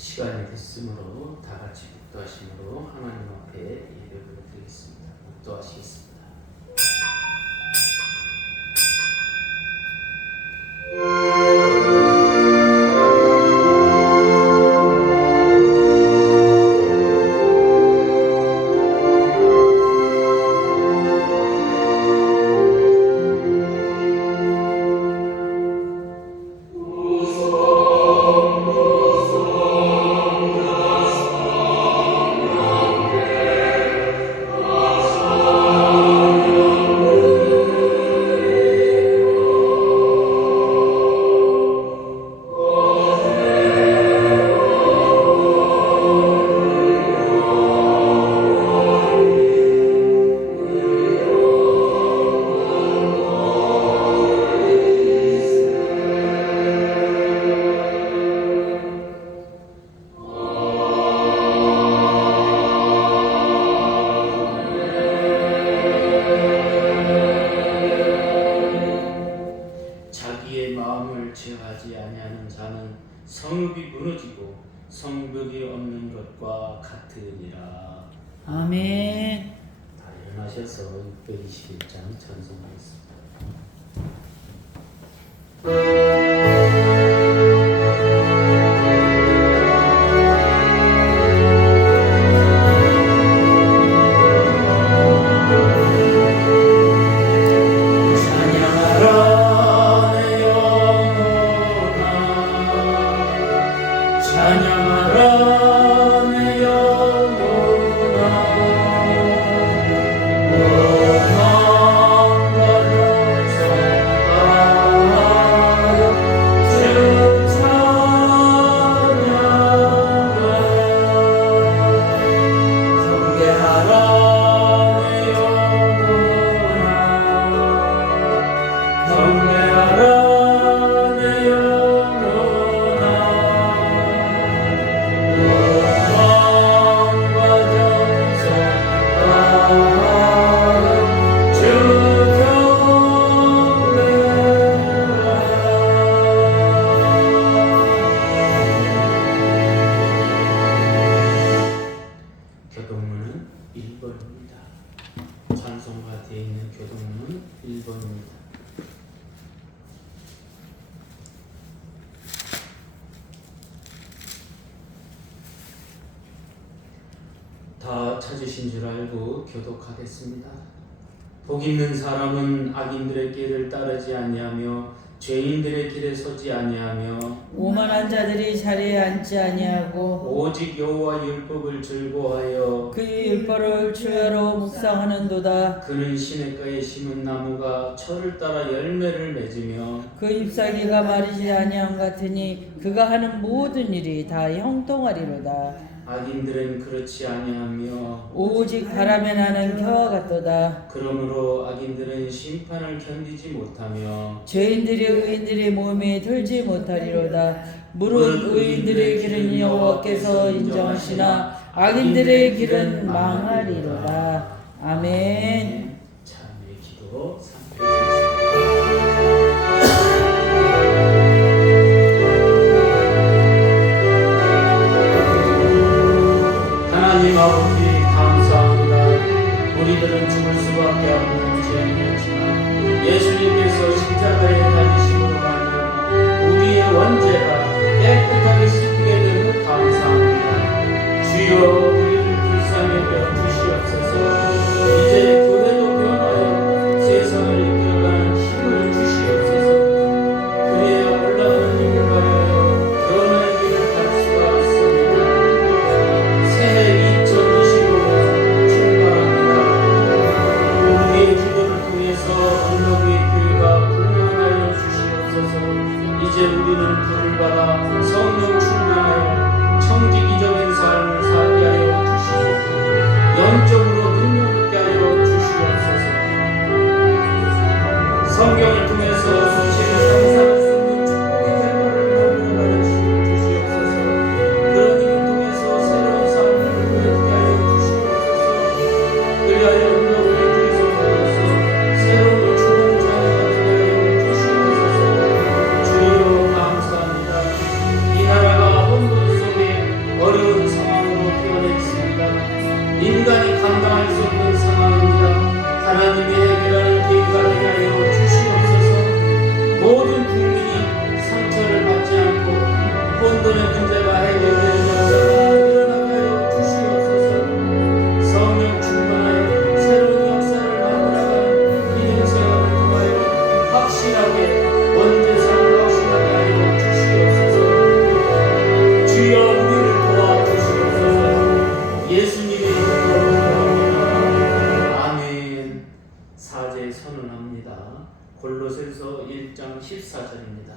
시간이 됐으므로 다 같이 묵도하심으로 하나님 앞에 예배를 드리겠습니다. 묵도하시겠습니다. 제어하지 아니하는 자는 성읍이 무너지고 성벽이 없는 것과 같으니라. 아멘. 다 일어나셔서 621장 찬송하겠습니다. 교동문은 1번입니다. 찬송가 되어 있는 교동문은 1번입니다. 다 찾으신 줄 알고 교독하겠습니다. 복 있는 사람은 악인들의 길을 따르지 아니하며 죄인들의 길에 서지 아니하며 오만한 자들이 자리에 앉지 아니하고 오직 여호와 율법을 즐거워하여 그 율법을 주야로 묵상하는도다. 그는 시냇가에 심은 나무가 철을 따라 열매를 맺으며 그 잎사귀가 마르지 아니함 같으니 그가 하는 모든 일이 다 형통하리로다. 악인들은 그렇지 아니하며 오직 바람에 나는 겨와 같도다. 그러므로 악인들은 심판을 견디지 못하며 죄인들이 의인들의 몸에 들지 못하리로다. 무릇 의인들의 길은 여호와께서 인정하시나 악인들의 길은 망하리로다. 아멘. 참의 기도 삼켜주겠습니다. 하나님 아버지 감사합니다. 우리들은 죽을 수밖에 없는 죄인이었지만 예수님께서 십자가에 달리심으로 말미암아 우리의 원죄가 깨끗하게 씻기게 됨을 감사합니다. 주여 우리를 불쌍히 여겨 주시옵소서. 이제 교회도 변하여 세상을 인간이 감당할 수 없는 상황입니다. 하나님이 해결하는 계기가 되게 하여 주시옵소서. 모든 국민이 상처를 받지 않고 혼돈의 문제가 해결되는 역사가 일어나게 하여 주시옵소서. 성령 충만하여 새로운 역사를 만들어가는 믿음 생활을 통하여 확실하게 원죄상 확실하게 하여 주시옵소서. 주여 우리를 도와주시옵소서. 예수님의 이름으로 기도합니다. 아멘. 사제 선언합니다. 골로새서 1장 14절입니다.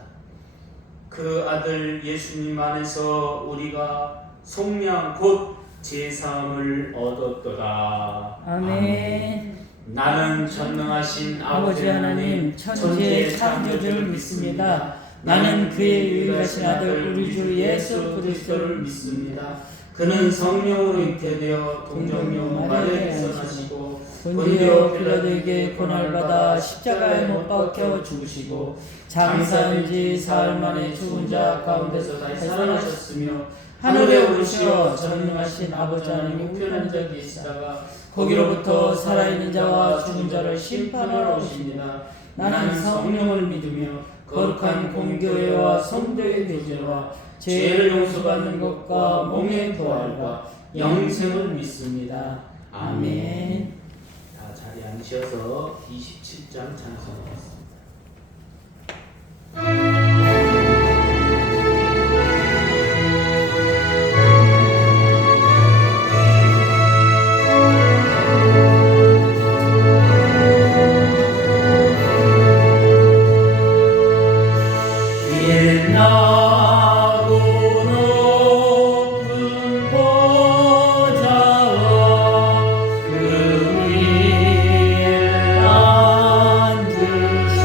그 아들 예수님 안에서 우리가 속량 곧 제사함을 얻었도다. 아멘. 나는 전능하신 아버지 하나님 천지의 창조주를 믿습니다. 나는 그의 유일하신 아들 우리 주 예수 그리스도를 믿습니다. 그는 성령으로 잉태되어 동정녀 마리아에서 나시고 본디오 빌라도에게 고난받아 십자가에 못 박혀 죽으시고 장사한 지 사흘 만에 죽은 자 가운데서 다시 살아나셨으며 하늘에 오르시어 전능하신 아버지 하나님 우편한 자 계시다가 거기로부터 살아있는 자와 죽은 자를 심판하러 오십니다. 나는 성령을 믿으며 거룩한 공교회와 성도의 대제와 죄를 용서받는 것과 몸의 부활과 영생을 믿습니다. 아멘. 다 자리에 앉으셔서 27장 찬송하겠습니다. 그 위에 앉으시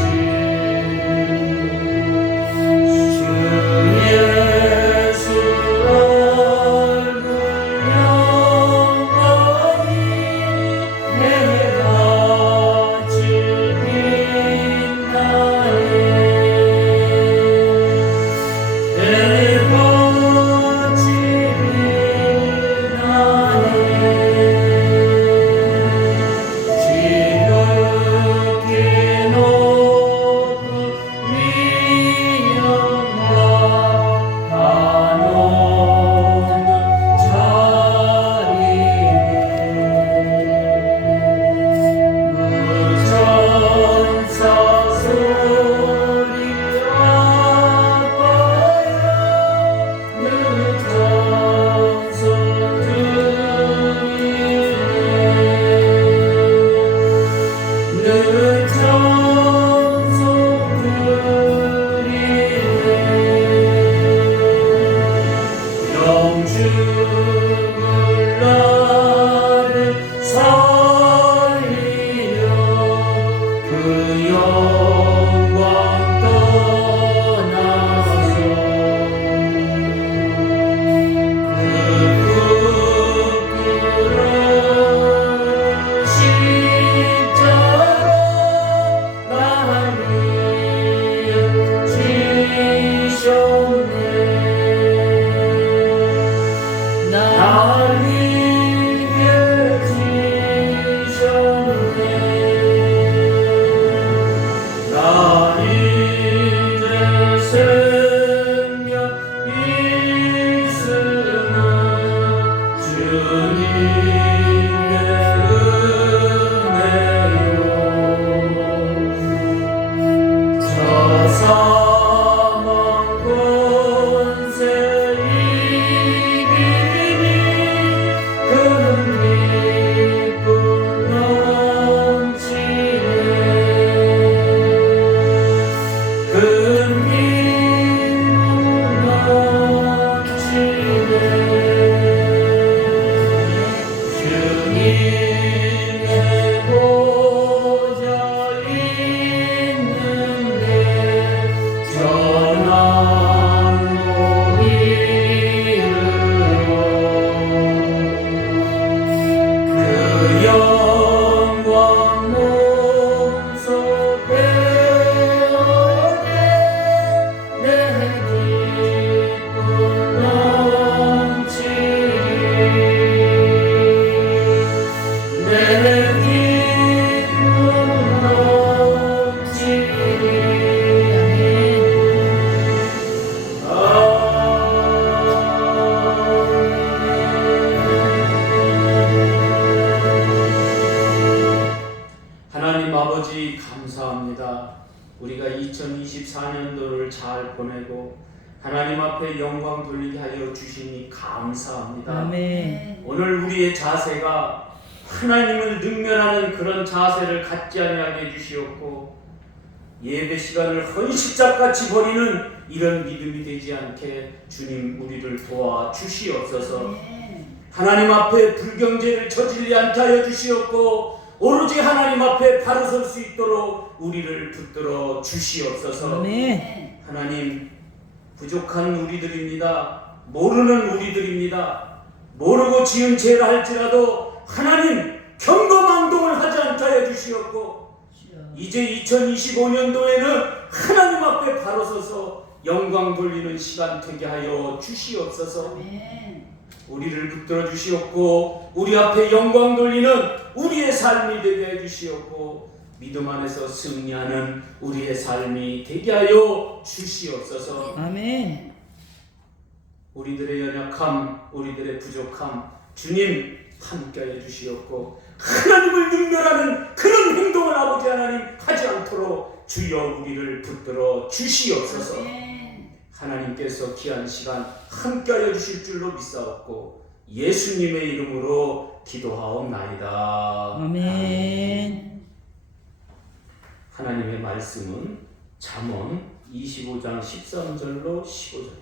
보내고 하나님 앞에 영광 돌리게 하여 주시니 감사합니다. 아멘. 오늘 우리의 자세가 하나님을 능멸하는 그런 자세를 갖지 아니하게 해주시옵고 예배 시간을 헌십작같이 버리는 이런 믿음이 되지 않게 주님 우리를 도와주시옵소서. 하나님 앞에 불경죄를 저지르지 않게 하여 주시옵고 오로지 하나님 앞에 바로 설 수 있도록 우리를 붙들어 주시옵소서. 아멘. 하나님, 부족한 우리들입니다. 모르는 우리들입니다. 모르고 지은 죄를 할지라도 하나님 경거망동을 하지 않게 하여 주시옵고 이제 2025년도에는 하나님 앞에 바로 서서 영광 돌리는 시간 되게 하여 주시옵소서. 우리를 붙들어 주시옵고 우리 앞에 영광 돌리는 우리의 삶이 되게 해 주시옵고 믿음 안에서 승리하는 우리의 삶이 되게 하여 주시옵소서. 아멘. 우리들의 연약함, 우리들의 부족함 주님 함께하여 주시옵고 하나님을 능멸하는 그런 행동을 아버지 하나님 하지 않도록 주여 우리를 붙들어 주시옵소서. 하나님께서 귀한 시간 함께하여 주실 줄로 믿사옵고 예수님의 이름으로 기도하옵나이다. 아멘. 하나님의 말씀은 잠언 25장 13절로 15절입니다.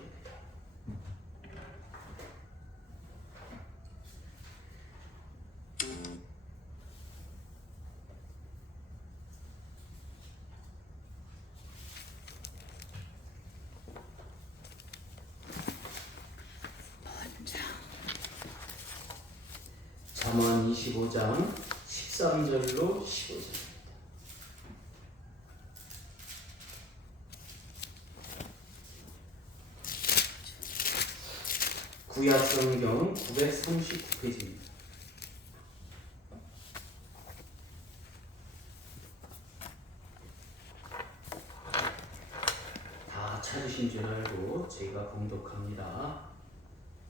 잠언 25장 13절로 15절입니다. 구약성경 939페이지입니다. 다 찾으신 줄 알고 제가 봉독합니다.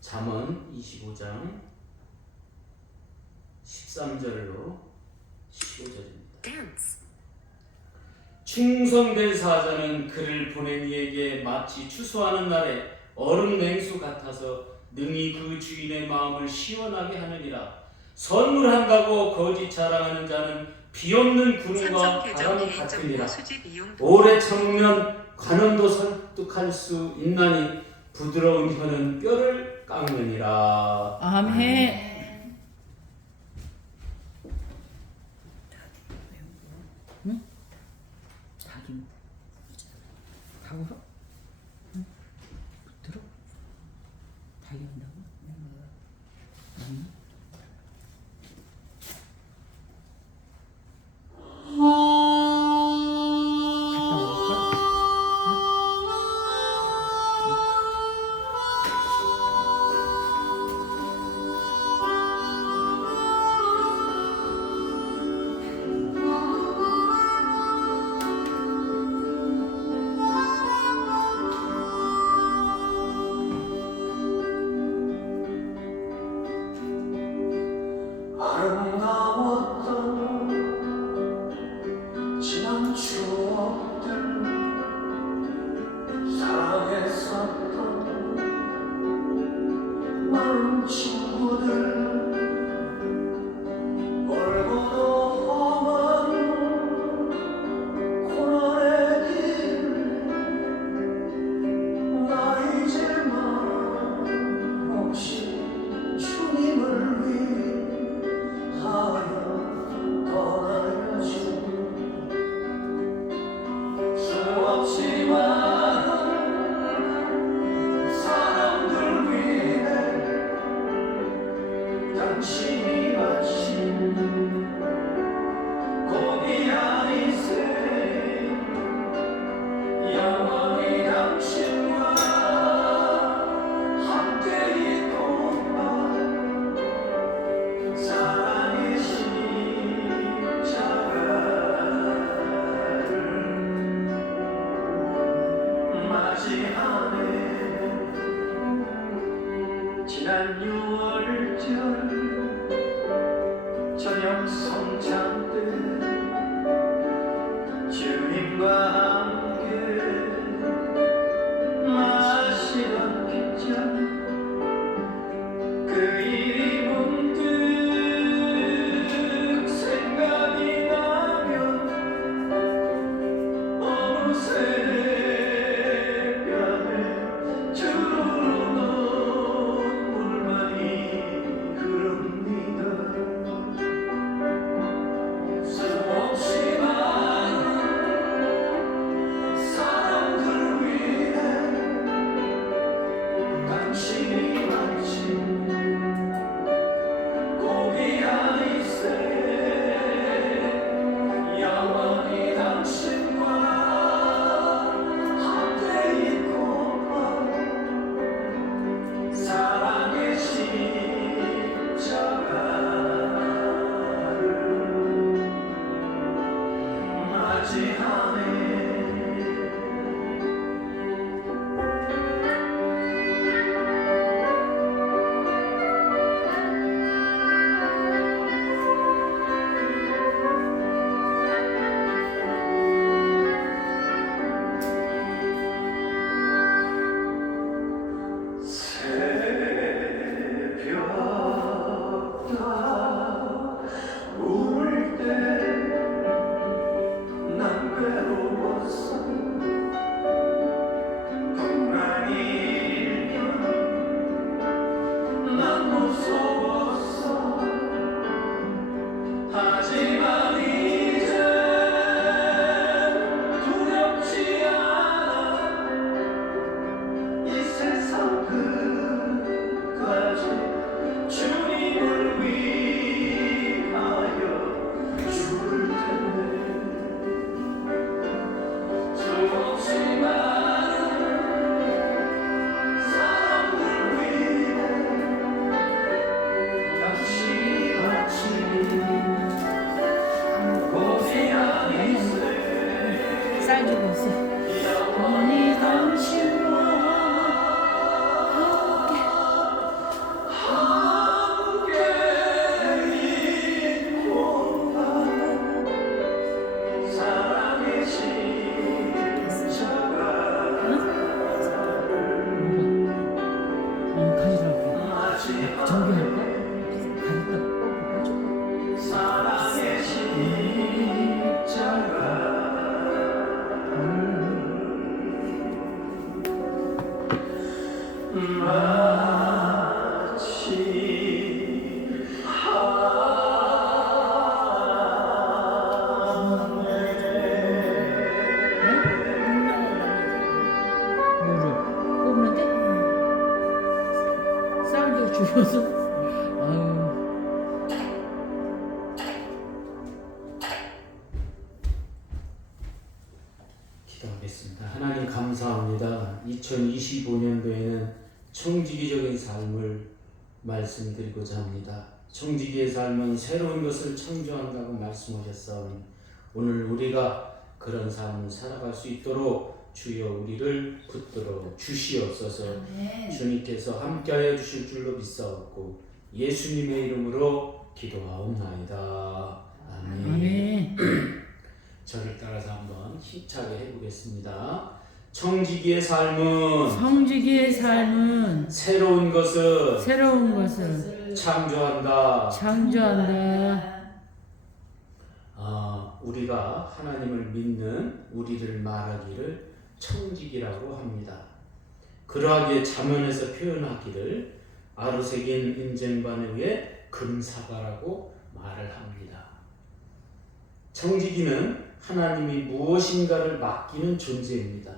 잠언 25장 13절로 15절입니다. 충성된 사자는 그를 보낸 이에게 마치 추수하는 날에 얼음 냉수 같아서 능히 그 주인의 마음을 시원하게 하느니라. 선물한다고 거짓 자랑하는 자는 비없는 구름과 바람 같으니라. 오래 참으면 관원도 설득할 수 있나니 부드러운 혀는 뼈를 깎느니라. 아멘. 가고 들어? 닭이 온다고? 갔다 올까? 아름다웠던 지난 추억들 사랑했었던 마음 친구들 멀고도 험한 고난의 길 나 이제 맘없이 주님을 위하여 떠나야죠. 수없이 많은 사람들 위해 당신이 마친 고귀한 인생 영원히 당신과 함께 있도록 사랑의 십자가를 맞이하네. 지난 6월절 저녁 성찬 때 주님과 함께 정비할까? 가겠다 뽑아줘. 사랑의 십자가 마치 뭐를 뽑는데? 쌀도 줄여서. 아유. 기도하겠습니다. 하나님 감사합니다. 2025년도에는 청지기적인 삶을 말씀드리고자 합니다. 청지기의 삶은 새로운 것을 창조한다고 말씀하셨사오니 오늘 우리가 그런 삶을 살아갈 수 있도록 주여 우리를 붙들어 주시옵소서. 주님께서 함께하여 주실 줄로 믿사옵고 예수님의 이름으로 기도하옵나이다. 아멘. 아멘. 저를 따라서 한번 힘차게 해보겠습니다. 청지기의 삶은 성지기의 삶은 새로운 것을 창조한다. 우리가 하나님을 믿는 우리를 말하기를 청지기라고 합니다. 그러하기에 잠언에서 표현하기를 아루새긴 인쟁반에 의해 금사과라고 말을 합니다. 청지기는 하나님이 무엇인가를 맡기는 존재입니다.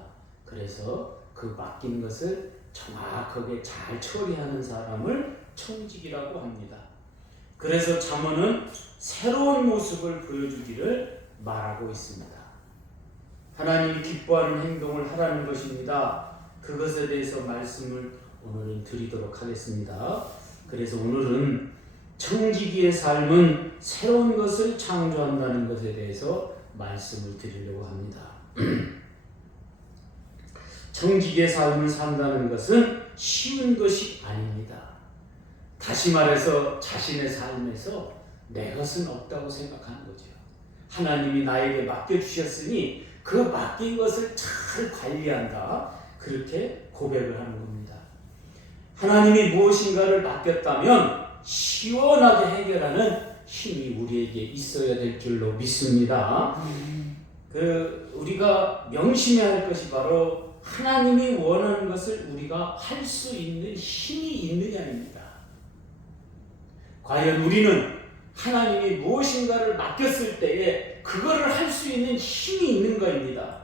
그래서 그 맡긴 것을 정확하게 잘 처리하는 사람을 청지기라고 합니다. 그래서 잠언은 새로운 모습을 보여주기를 말하고 있습니다. 하나님이 기뻐하는 행동을 하라는 것입니다. 그것에 대해서 말씀을 오늘은 드리도록 하겠습니다. 그래서 오늘은 청지기의 삶은 새로운 것을 창조한다는 것에 대해서 말씀을 드리려고 합니다. 청지기의 삶을 산다는 것은 쉬운 것이 아닙니다. 다시 말해서 자신의 삶에서 내 것은 없다고 생각하는 거죠. 하나님이 나에게 맡겨주셨으니 그 맡긴 것을 잘 관리한다. 그렇게 고백을 하는 겁니다. 하나님이 무엇인가를 맡겼다면 시원하게 해결하는 힘이 우리에게 있어야 될 줄로 믿습니다. 우리가 명심해야 할 것이 바로 하나님이 원하는 것을 우리가 할 수 있는 힘이 있느냐입니다. 과연 우리는 하나님이 무엇인가를 맡겼을 때에 그거를 할 수 있는 힘이 있는가입니다.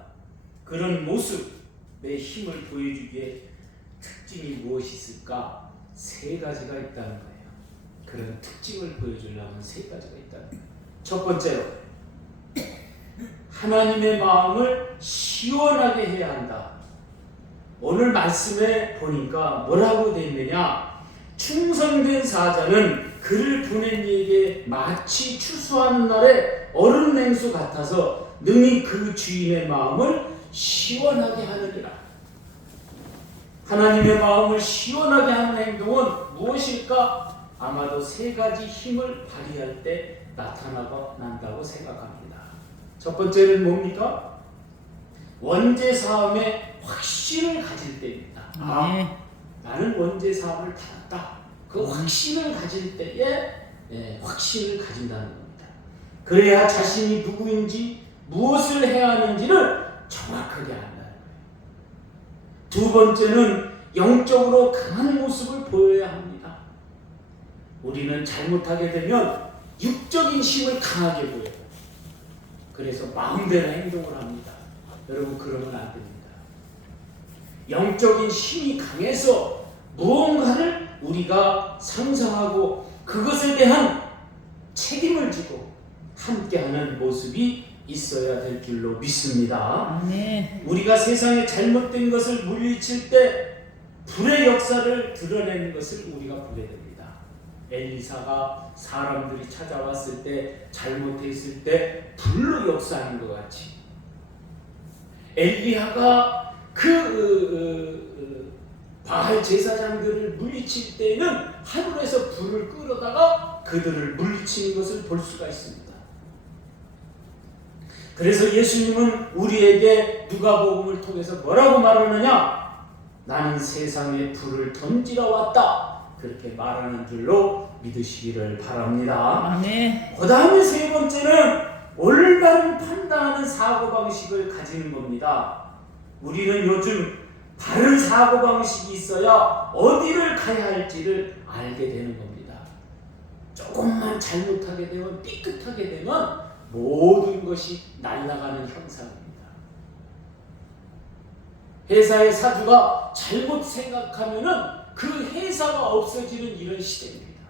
그런 모습의 힘을 보여주기에 특징이 무엇이 있을까? 세 가지가 있다는 거예요. 그런 특징을 보여주려면 세 가지가 있다는 거예요. 첫 번째로 하나님의 마음을 시원하게 해야 한다. 오늘 말씀에 보니까 뭐라고 되어 있느냐? 충성된 사자는 그를 보낸 이에게 마치 추수하는 날에 얼음 냉수 같아서 능히 그 주인의 마음을 시원하게 하느니라. 하나님의 마음을 시원하게 하는 행동은 무엇일까? 아마도 세 가지 힘을 발휘할 때 나타난다고 생각합니다. 첫 번째는 뭡니까? 원죄 사함의 확신을 가질 때입니다. 나는 원죄 사함을 받았다. 그 확신을 가질 때에 확신을 가진다는 겁니다. 그래야 자신이 누구인지 무엇을 해야 하는지를 정확하게 안다는 거예요. 두 번째는 영적으로 강한 모습을 보여야 합니다. 우리는 잘못하게 되면 육적인 힘을 강하게 보여요. 그래서 마음대로 행동을 합니다. 여러분 그러면 안 됩니다. 영적인 힘이 강해서 무언가를 우리가 상상하고 그것에 대한 책임을 지고 함께하는 모습이 있어야 될 줄로 믿습니다. 우리가 세상에 잘못된 것을 물리칠 때 불의 역사를 드러내는 것을 우리가 보게 됩니다. 엘리사가 사람들이 찾아왔을 때 잘못했을 때 불로 역사하는 것 같이 엘리야가 바알 제사장들을 물리칠 때에는 하늘에서 불을 끌어다가 그들을 물리치는 것을 볼 수가 있습니다. 그래서 예수님은 우리에게 누가복음을 통해서 뭐라고 말하느냐? 나는 세상에 불을 던지러 왔다. 그렇게 말하는 줄로 믿으시기를 바랍니다. 아멘. 그 다음에 세 번째는 올바른 판단하는 사고방식을 가지는 겁니다. 우리는 요즘 바른 사고방식이 있어야 어디를 가야 할지를 알게 되는 겁니다. 조금만 잘못하게 되면, 삐끗하게 되면 모든 것이 날아가는 형상입니다. 회사의 사주가 잘못 생각하면은 그 회사가 없어지는 이런 시대입니다.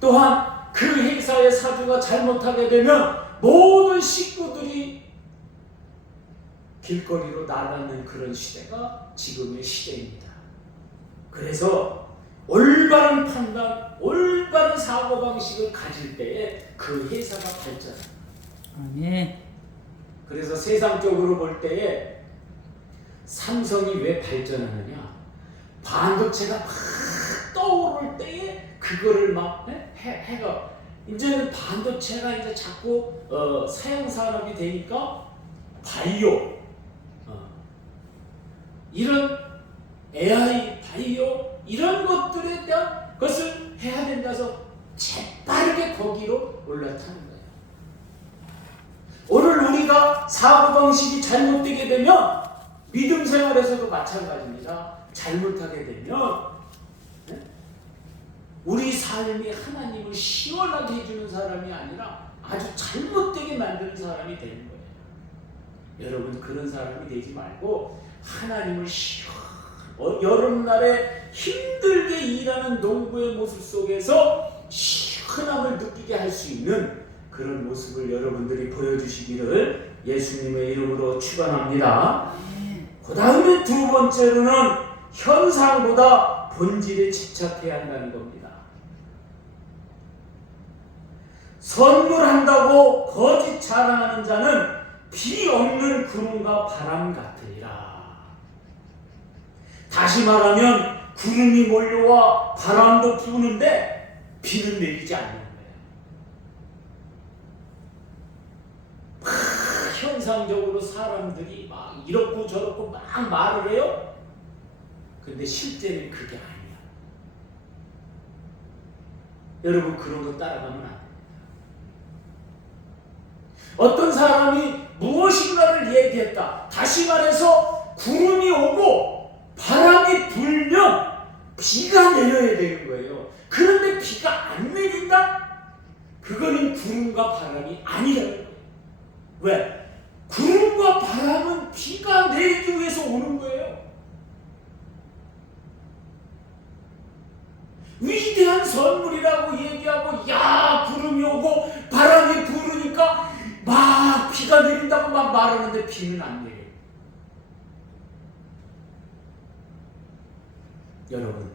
또한 그 회사의 사주가 잘못하게 되면 모든 식구들이 길거리로 나가는 그런 시대가 지금의 시대입니다. 그래서 올바른 판단, 올바른 사고방식을 가질 때에 그 회사가 발전합니다. 아멘. 그래서 세상적으로 볼 때에 삼성이 왜 발전하느냐? 반도체가 막 떠오를 때에 그거를 막 해가 이제는 반도체가 이제 자꾸 사양 산업이 되니까 바이오 이런 AI 바이오 이런 것들에 대한 것을 해야 된다서 재빠르게 거기로 올라타는 거예요. 오늘 우리가 사고방식이 잘못되게 되면 믿음 생활에서도 마찬가지입니다. 잘못하게 되면 우리 삶이 하나님을 시원하게 해주는 사람이 아니라 아주 잘못되게 만드는 사람이 되는 거예요. 여러분 그런 사람이 되지 말고 하나님을 여름날에 힘들게 일하는 농부의 모습 속에서 시원함을 느끼게 할 수 있는 그런 모습을 여러분들이 보여주시기를 예수님의 이름으로 축원합니다. 그 다음에 두 번째로는 현상보다 본질에 집착해야 한다는 겁니다. 선물한다고 거짓 자랑하는 자는 비 없는 구름과 바람 같으리라. 다시 말하면 구름이 몰려와 바람도 부는데 비는 내리지 않는 거예요. 현상적으로 사람들이 막 이렇고 저렇고 막 말을 해요. 근데 실제는 그게 아니야. 여러분 그런 거 따라가면 안 됩니다. 어떤 사람이 무엇인가를 얘기했다. 다시 말해서 구름이 오고 바람이 불면 비가 내려야 되는 거예요. 그런데 비가 안 내린다? 그거는 구름과 바람이 아니라는 거예요. 왜? 구름과 바람은 비가 내리기 위해서 오는 거예요. 위대한 선물이라고 얘기하고 야 구름이 오고 바람이 부르니까 막 비가 내린다고 막 말하는데 비는 안 내려요. 여러분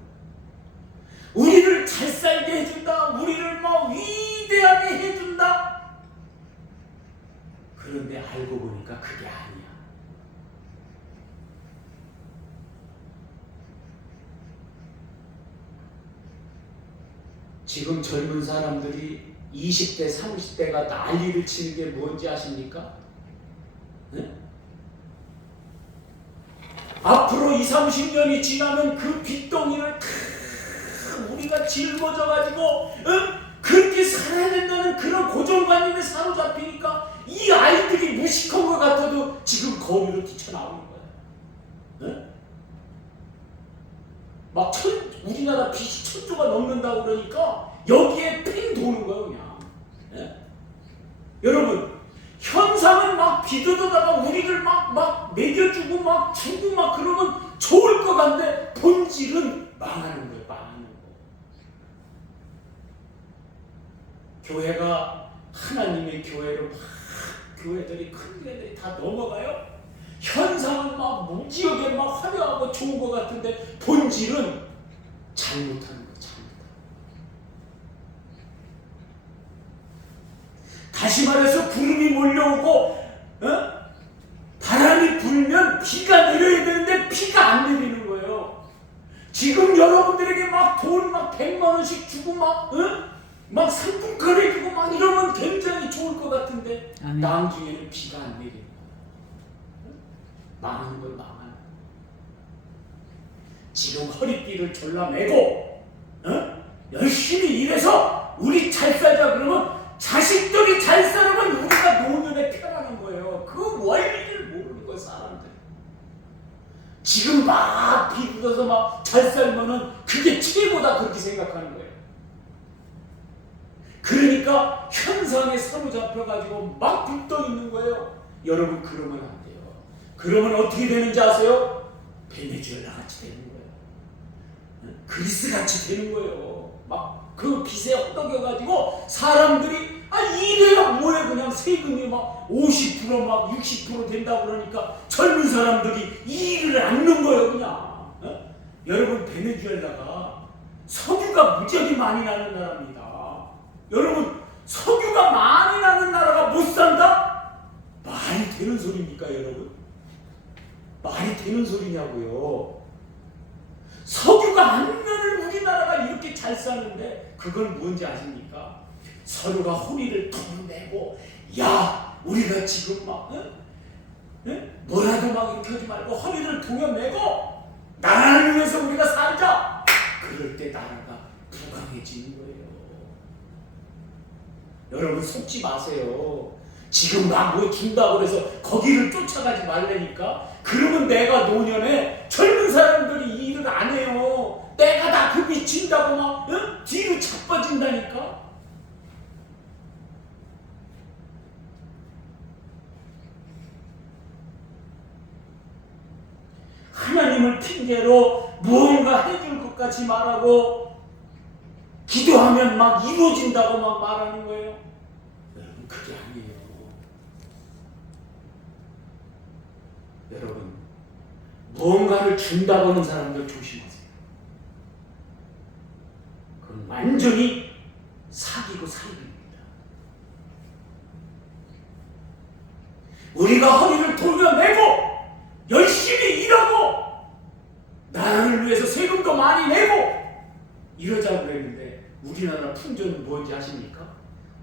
우리를 잘 살게 해준다. 우리를 막 위대하게 해준다. 그런데 알고 보니까 그게 아니야. 지금 젊은 사람들이 20대, 30대가 난리를 치는 게 뭔지 아십니까? 네? 앞으로 20, 30년이 지나면 그 빚덩이를 다 우리가 짊어져가지고 그렇게 살아야 된다는 그런 고정관념에 사로잡히니까 이 아이들이 무식한 것 같아도 지금 거기로 뛰쳐나오는 거예요. 네? 막 우리나라 빚이 1000조가 넘는다고 그러니까 여기에 팽 도는 거예요 그냥. 네? 여러분 현상은 막 비도다가 우리를 막 먹여주고 막 주고 막 그러면 좋을 것 같은데 본질은 망하는 거예요. 망하는 거. 교회가 하나님의 교회로 막 교회들이 큰 교회들이 다 넘어가요. 현상은 막 무지하게 막 화려하고 좋은 것 같은데 본질은 잘못하는 거예요. 다시 말해서 구름이 몰려오고 바람이 불면 비가 내려야 되는데 비가 안 내리는 거예요. 지금 여러분들에게 막 돈 막 100만 원씩 주고 막 상품권을 주고 막 이러면 굉장히 좋을 것 같은데 아멘. 나중에는 비가 안 내리는 거예요. 망하는 걸 망하는 거예요. 지금 허리띠를 졸라매고 열심히 일해서 우리 잘 살자 그러면 자식들이 잘 살면 우리가 노년에 태어나는 거예요. 그 원리를 모르는 거예요, 사람들. 지금 막 비웃어서 막 잘 살면은 그게 최고다 그렇게 생각하는 거예요. 그러니까 현상에 사로잡혀가지고 막 붙어 있는 거예요. 여러분 그러면 안 돼요. 그러면 어떻게 되는지 아세요? 베네수엘라 같이 되는 거예요. 그리스 같이 되는 거예요. 막 그 빚에 허덕여가지고 사람들이 이래야 뭐해 그냥 세금이 막 50% 막 60% 된다고 그러니까 젊은 사람들이 이 일을 않는 거예요 그냥. 여러분 베네수엘라가 석유가 무지하게 많이 나는 나라입니다. 여러분 석유가 많이 나는 나라가 못 산다? 말이 되는 소리입니까 여러분? 말이 되는 소리냐고요. 석유가 안 나는 우리나라가 이렇게 잘 사는데 그건 뭔지 아십니까? 서로가 허리를 턱 내고 야 우리가 지금 막 뭐라도 막 이렇게 하지 말고 허리를 동여매고 나라를 위해서 우리가 살자. 그럴 때 나라가 부강해지는 거예요. 여러분 속지 마세요. 지금 막 뭐 준다고 해서 거기를 쫓아가지 말라니까. 그러면 내가 노년에 젊은 사람들이 이 일을 안 해요. 내가 다 그 미친다고 막 뒤로 자빠진다니까. 하나님을 핑계로 무언가 해줄 것 같이 말하고 기도하면 막 이루어진다고 막 말하는 거예요. 여러분 그게 아니에요. 여러분 무언가를 준다고 하는 사람들 조심하세요. 그건 완전히 사기고 사기입니다. 우리가 허리를 돌려내고 열심히 일하고 나라를 위해서 세금도 많이 내고 이러자고 그랬는데 우리나라 풍조는 뭔지 아십니까?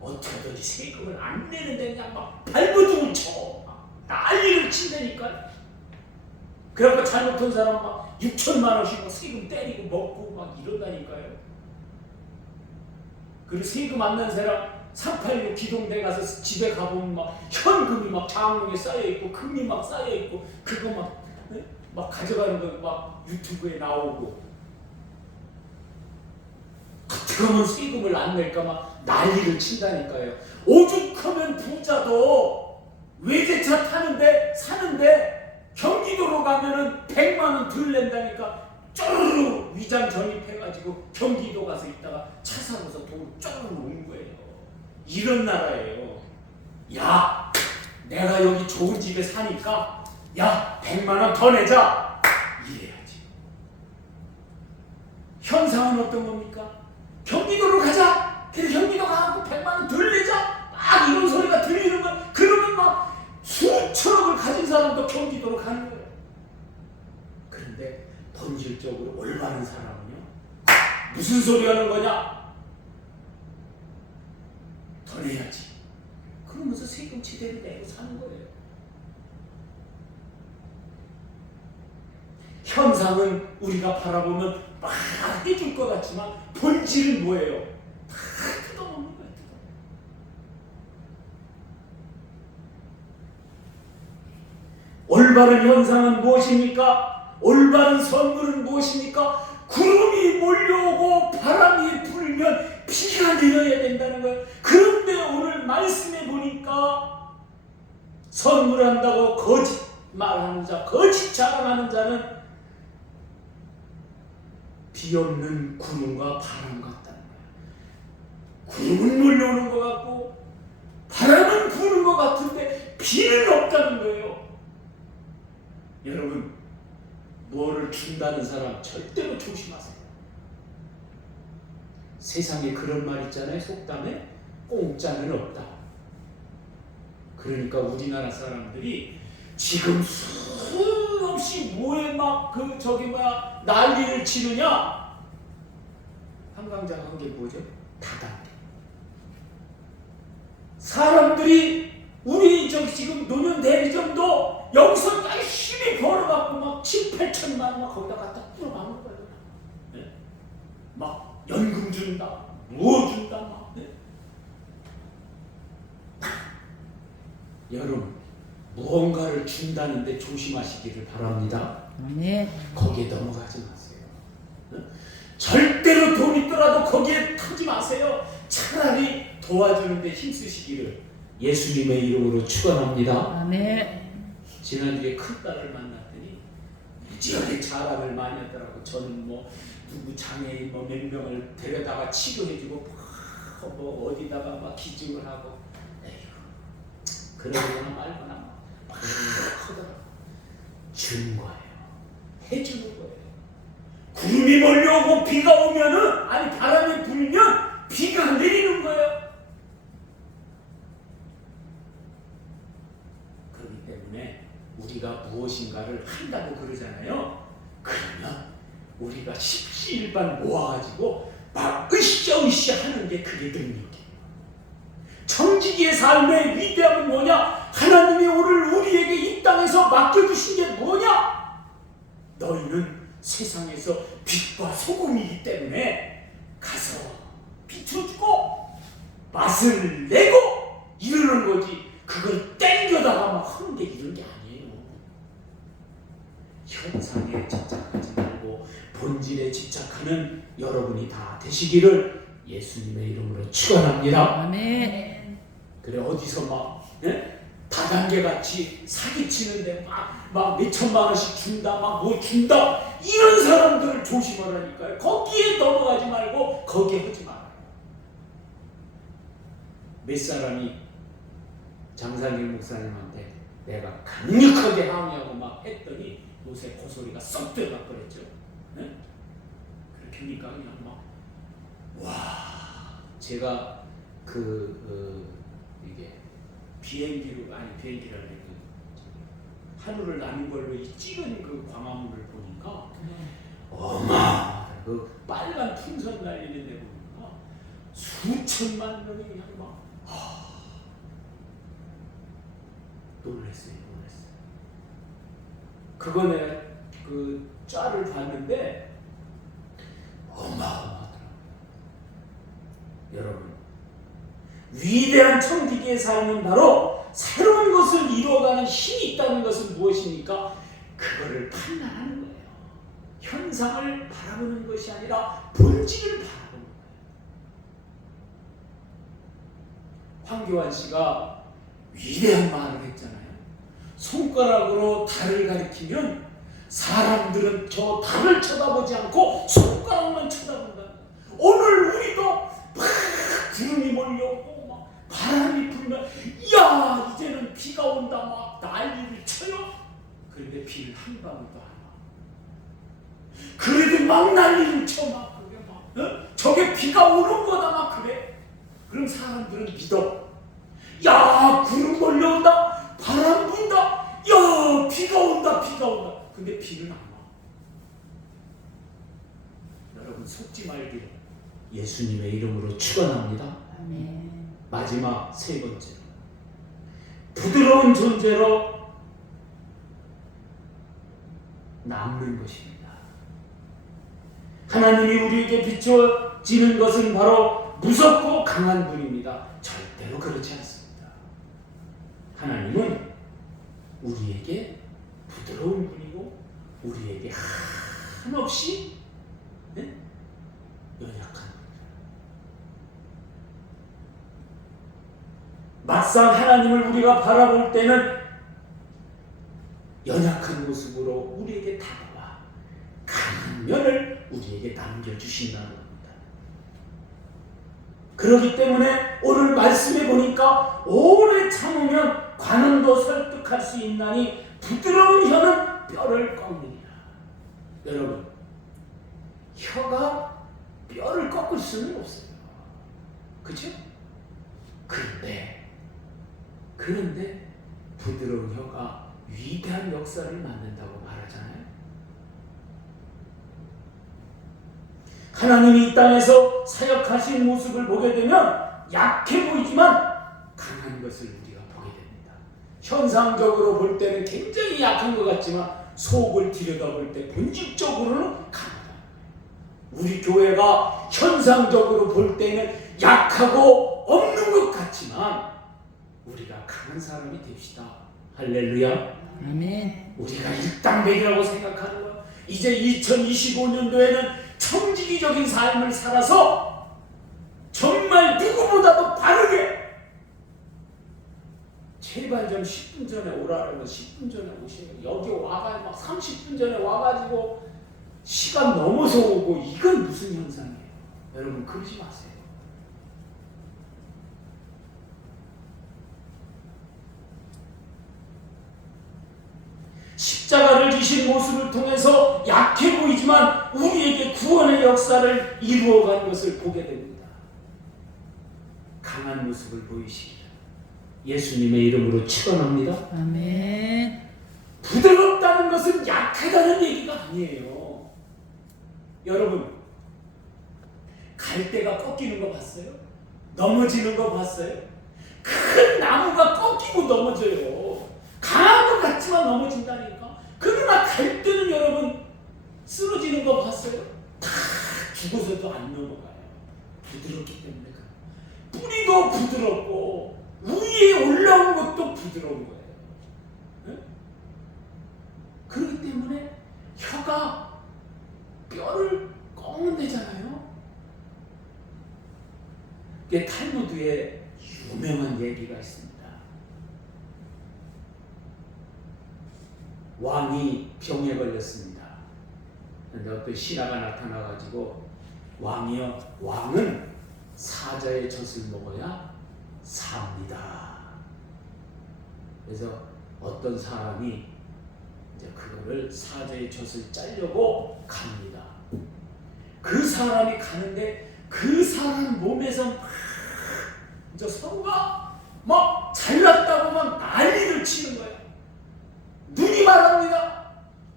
어떻게 하든지 세금을 안 내는데 그냥 막 발버둥을 쳐 난리를 친다니까. 그래갖고 잘못한 사람 막 6천만 원씩 막 세금 때리고 먹고 막 이런다니까요. 그리고 세금 안 낸 사람 386 기동대 가서 집에 가보면 막 현금이 막 장롱에 쌓여있고 금이 막 쌓여있고 그거 막 가져가는 거 막 유튜브에 나오고 어떻게 하면 세금을 안 낼까 막 난리를 친다니까요. 오죽하면 부자도 외제차 타는데 사는데 경기도로 가면은 100만 원 덜 낸다니까 쪼르르 위장 전입해가지고 경기도 가서 있다가 차 사고서 돈 쪼르르 온 거예요. 이런 나라예요. 야 내가 여기 좋은 집에 사니까 야 100만 원 더 내자 이래야지. 현상은 어떤 겁니까? 경기도로 가자. 그래서 경기도 가고 100만 원 덜 내자 막 이런 소리가 들리는 거. 그러면 막 수천억을 가진 사람도 경기도로 가는 거예요. 그런데 본질적으로 올바른 사람은요 무슨 소리 하는 거냐? 더 내야지. 그러면서 세금 제대로 내고 사는 거예요. 현상은 우리가 바라보면 막 해줄 것 같지만 본질은 뭐예요? 다 뜯어먹는 거예요. 올바른 현상은 무엇입니까? 올바른 선물은 무엇입니까? 구름이 몰려오고 바람이 불면 비가 내려야 된다는 거예요. 그런데 오늘 말씀해 보니까 선물한다고 거짓말하는 자, 거짓 자랑하는 자는 비 없는 구름과 바람 같다는 거예요. 구름은 몰려오는 것 같고 바람은 부는 것 같은데 비는 없다는 거예요. 여러분 뭐를 준다는 사람 절대로 조심하세요. 세상에 그런 말 있잖아요. 속담에 공짜는 없다. 그러니까 우리나라 사람들이 지금 수없이 뭐에 막 난리를 치느냐? 한강장 한 게 뭐죠? 다단계. 사람들이 우리 지금 노년 대리점도 여기서 열심히 벌어갖고 막 7, 8천만 원 막 거기다 갖다 뿌려박는 거야. 준다, 누워준다 막. 네? 여러분, 무언가를 준다는데 조심하시기를 바랍니다. 아멘. 거기에 넘어가지 마세요. 절대로 돈 있더라도 거기에 타지 마세요. 차라리 도와주는데 힘쓰시기를 예수님의 이름으로 축원합니다. 아멘. 지난주에 큰딸을 만났더니 무지하게 자랑을 많이 하더라고. 저는 뭐 누구 장애인 뭐 몇 명을 데려다가 치료해주고 뭐 어디다가 막 기증을 하고, 에휴, 그러거나 말거나 막 하더라고. 준 거예요. 해주는 거예요. 구름이 몰려오고 비가 오면은, 아니 바람이 불면 비가 내리는 거예요. 그렇기 때문에 우리가 무엇인가를 한다고 그러잖아요. 그러면 우리가 십시일반 모아가지고 막 으쌰으쌰 하는 게 그게 능력이에요. 청지기의 삶의 위대함은 뭐냐? 하나님이 오늘 우리에게 이 땅에서 맡겨주신 게 뭐냐? 너희는 세상에서 빛과 소금이기 때문에 가서 비춰주고 맛을 내고 이러는 거지. 그걸 땡겨다가 막 하는 게 이런 게 아니에요. 현상에 집착하지 말고 본질에 집착하는 여러분이 다 되시기를 예수님의 이름으로 축원합니다. 아멘. 그래, 어디서 막 다단계 같이 사기치는데 막 몇천만 원씩 준다, 막 뭐 준다, 이런 사람들을 조심하라니까요. 거기에 넘어가지 말고 거기에 하지 말아요. 몇 사람이 장상길 목사님한테 내가 강력하게 항의하고 막 했더니 요새 고소리가 썩 들어가 버렸죠. 네? 그렇게니까 그냥 막, 와, 제가 이게 비행기로, 아니 비행기라는 하루를 나는 걸로 이 찍은 그 광화문을 보니까 어마어마하다. 그 빨간 풍선 날리는 데 보니까 수천만 명이 그냥 막 놀랬어요. 그거 내가 그 짤을 봤는데 어마어마하더라고요. 여러분, 위대한 청지기의 삶은 바로 새로운 것을 이루어가는 힘이 있다는 것은 무엇입니까? 그거를 판단하는 거예요. 현상을 바라보는 것이 아니라 본질을 바라보는 거예요. 황교안 씨가 위대한 말을 했잖아요. 손가락으로 달을 가리키면 사람들은 저 달을 쳐다보지 않고 손가락만 쳐다본다. 오늘 우리도 막 구름이 몰려오고 막 바람이 불면 야 이제는 비가 온다 막 난리를 쳐요. 그런데 비를 한 방울도 안 와. 그래도 막 난리를 쳐 막 그래 막 저게 비가 오는 거다 막 그래. 그럼 사람들은 믿어. 야 구름 몰려온다, 바람 분다, 야 비가 온다, 비가 온다. 근데 비는 안 와. 여러분 속지 말기를 예수님의 이름으로 축원합니다. 아멘. 마지막 세 번째로, 부드러운 존재로 남는 것입니다. 하나님이 우리에게 비춰지는 것은 바로 무섭고 강한 분입니다. 절대로 그렇지 않습니다. 하나님은 우리에게 부드러운 분이고 우리에게 한없이 연약한 분이다. 막상 하나님을 우리가 바라볼 때는 연약한 모습으로 우리에게 다가와 강한 면을 우리에게 남겨주신다는 겁니다. 그렇기 때문에 오늘 말씀해 보니까 오래 참으면 관원도 설득할 수 있나니 부드러운 혀는 뼈를 꺾느니라. 여러분, 혀가 뼈를 꺾을 수는 없어요. 그렇죠? 그런데 부드러운 혀가 위대한 역사를 만든다고 말하잖아요. 하나님이 이 땅에서 사역하신 모습을 보게 되면 약해 보이지만 강한 것을 우리가 보게 됩니다. 현상적으로 볼 때는 굉장히 약한 것 같지만 속을 들여다볼 때 본질적으로는 강하다. 우리 교회가 현 현상적으로 볼 때는 약하고 없는 것 같지만 우리가 강한 사람이 됩시다. 할렐루야. 아멘. 우리가 일당백이라고 생각하는 거, 이제 2025년도에는 청지기적인 삶을 살아서 정말 누구보다도 바르게, 제발 좀 10분 전에 오라는 거 10분 전에 오시면, 여기 와가지고 막 30분 전에 와가지고 시간 넘어서 오고, 이건 무슨 현상이에요? 여러분 그러지 마세요. 십자가를 지신 모습을 통해서 약해 보이지만 우리에게 구원의 역사를 이루어간 것을 보게 됩니다. 강한 모습을 보이시기를 예수님의 이름으로 축원합니다. 아멘. 부드럽다는 것은 약하다는 얘기가 아니에요. 여러분, 갈대가 꺾이는 거 봤어요? 넘어지는 거 봤어요? 큰 나무가 꺾이고 넘어져요. 강한 것 같지만 넘어진다니까. 그러나 갈대는 여러분 쓰러지는 거 봤어요? 다 죽어서도 안 넘어가요. 부드럽기 때문에. 뿌리도 부드럽고 위에 올라온 것도 부드러운 거예요. 네? 그렇기 때문에 혀가 뼈를 꺾는 데잖아요. 이게 탈무드에 유명한 얘기가 있습니다. 왕이 병에 걸렸습니다. 그런데 어떤 신하가 나타나가지고, 왕이요, 왕은 사자의 젖을 먹어야 삽니다. 그래서 어떤 사람이 이제 그거를 사자의 젖을 짜려고 갑니다. 그 사람이 가는데 그 사람 몸에서 막 이제 서로가 막 잘났다고 막 난리를 치는 거예요. 눈이 말합니다.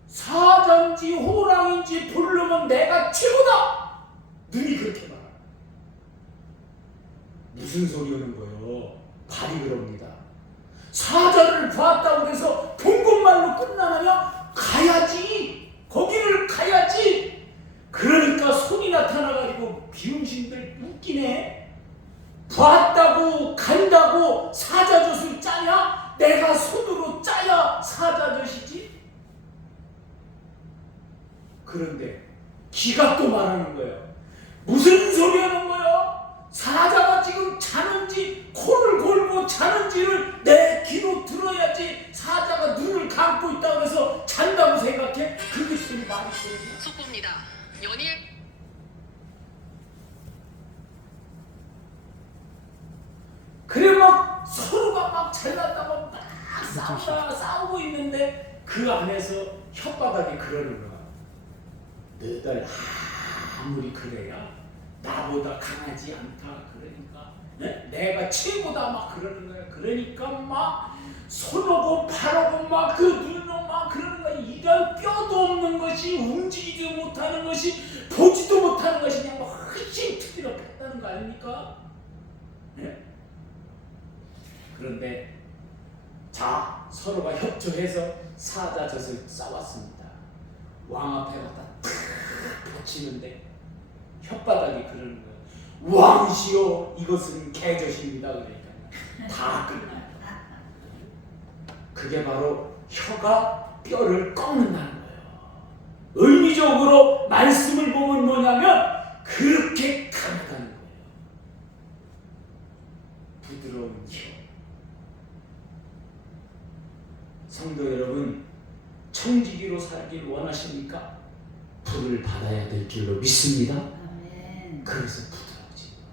사자인지 호랑인지 부르면 내가 최고다. 눈이 그렇게 말합니다. 무슨 소리 하는 거예요? 발이 그럽니다. 사자를 봤다고 해서 본 것말로 끝나느냐? 가야지. 거기를 가야지. 그러니까 손이 나타나가지고 비용신들 웃기네. 봤다고 간다고 사자젖을 짜냐? 내가 손으로 짜야 사자젖이지. 그런데 기가 또 말하는 거예요. 무슨 소리 하는 거예요? 사자가 지금 자는지 코를 골고 자는지를 내 귀로 들어야지. 사자가 눈을 감고 있다고 해서 잔다고 생각해? 그게 소리 말이 소리야. 속보입니다. 연일 그래 막 서로가 막 잘났다고 막 싸우고 있는데 그 안에서 혓바닥이 그러는 거야. 너희들 아무리 그래야 나보다 강하지 않다. 그러니까 네? 내가 최고다 막 그러는 거야. 그러니까 막 손오고 팔오고 막 그 눈으로 막 그러는 거야. 이런 뼈도 없는 것이, 움직이지 못하는 것이, 보지도 못하는 것이 그냥 막 훨씬 특이로 뺐다는 거 아닙니까? 네? 그런데 자, 서로가 협조해서 사자젖을 싸웠습니다. 왕 앞에 갖다 탁 붙이는데 혓바닥이 그러는 거예요. 왕이시여, 이것은 개젖입니다. 그러니까 다 끝나요. 그게 바로 혀가 뼈를 꺾는다는 거예요. 의미적으로 말씀을 보면 뭐냐면 그렇게 강하다는 거예요. 부드러운 혀. 성도 여러분, 청지기로 살길 원하십니까? 불을 받아야 될 줄로 믿습니다. 아멘. 그래서 부드러워집니다.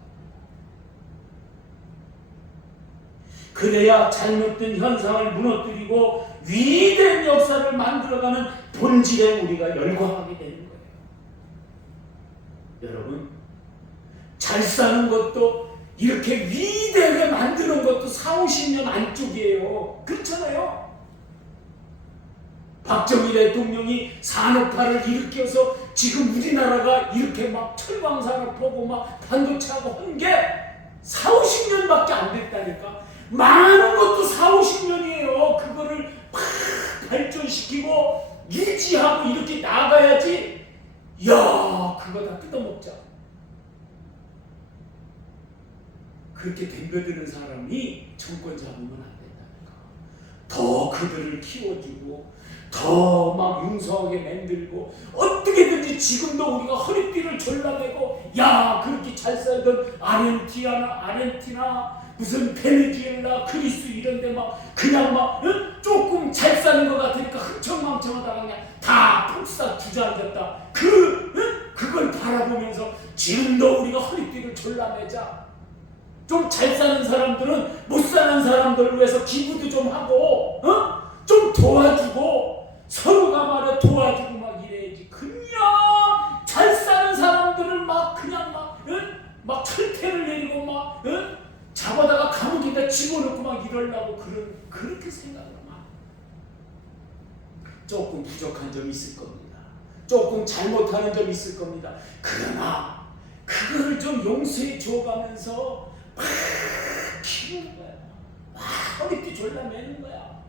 그래야 잘못된 현상을 무너뜨리고 위대한 역사를 만들어가는 본질에 우리가 열광하게 되는 거예요. 여러분, 잘 사는 것도 이렇게 위대하게 만드는 것도 40-50년 안쪽이에요. 그렇잖아요. 박정희 대통령이 산업화를 일으켜서 지금 우리나라가 이렇게 막 철광산업하고 막 반도체하고 한 게 40-50년밖에 안 됐다니까. 많은 것도 40-50년이에요. 그거를 막 발전시키고 유지하고 이렇게 나가야지. 야, 그거 다 뜯어먹자. 그렇게 덤벼드는 사람이 정권 잡으면 안 된다니까. 더 그들을 키워주고 더 막 융성하게 만들고 어떻게든지 지금도 우리가 허리띠를 졸라매고 야 그렇게 잘 살던 아르헨티나 무슨 베네수엘라 그리스 이런데 막 그냥 막 조금 잘 사는 것 같으니까 흥청망청하다가 그냥 다 폭삭 주저앉았다. 그걸 바라보면서 지금도 우리가 허리띠를 졸라매자. 좀 잘 사는 사람들은 못 사는 사람들을 위해서 기부도 좀 하고 좀 도와주고 서로가 말해 도와주고 막 이래야지. 그냥 잘 사는 사람들을 막 그냥 막 철퇴를 내리고 막 잡아다가 감옥에다 집어넣고 막 이러려고 그렇게 생각을 막. 조금 부족한 점이 있을 겁니다. 조금 잘못하는 점이 있을 겁니다. 그러나 그거를 좀 용서해 줘가면서 막 키우는 거야. 막 허리띠 졸라매는 거야.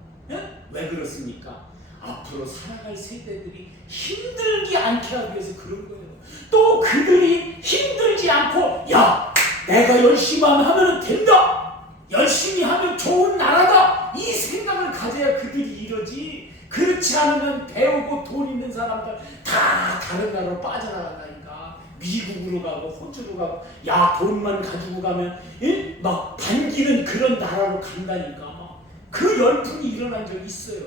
왜 그렇습니까? 앞으로 살아갈 세대들이 힘들지 않게 하기 위해서 그런 거예요. 또 그들이 힘들지 않고 야 내가 열심히만 하면 된다. 열심히 하면 좋은 나라다. 이 생각을 가져야 그들이 이러지. 그렇지 않으면 배우고 돈 있는 사람들 다 다른 나라로 빠져나간다니까. 미국으로 가고 호주로 가고 야 돈만 가지고 가면 막 반기는 그런 나라로 간다니까. 막 그 열풍이 일어난 적이 있어요.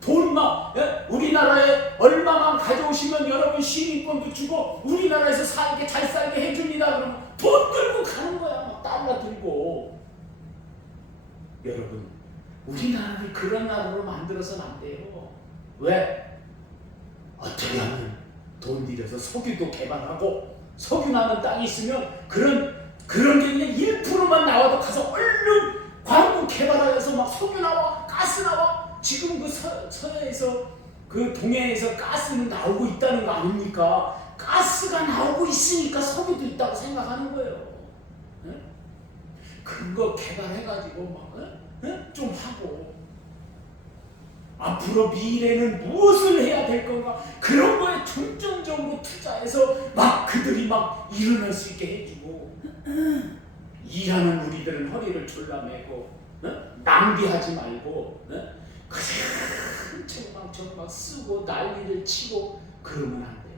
돈 막 우리나라에 얼마만 가져오시면 여러분 시민권도 주고 우리나라에서 살게 잘 살게 해줍니다. 그러면 돈 들고 가는 거야. 막 달러 들고. 여러분 우리나라를 그런 나라로 만들어서는 안 돼요. 왜? 어떻게 하면 돈 들여서 석유도 개발하고 석유 나는 땅이 있으면 그런 게 그냥 1%만 나와도 가서 얼른 광고 개발하여서 막 석유 나와 가스 나와. 지금 그 서해에서 그 동해에서 가스는 나오고 있다는 거 아닙니까? 가스가 나오고 있으니까 석유도 있다고 생각하는 거예요. 그거 개발해가지고 막 좀 하고 앞으로 미래는 무엇을 해야 될 건가 그런 거에 중점적으로 투자해서 막 그들이 막 일어날 수 있게 해주고 일하는 우리들은 허리를 졸라매고 낭비하지 말고 그냥 흥청망청 막 쓰고 난리를 치고 그러면 안 돼요.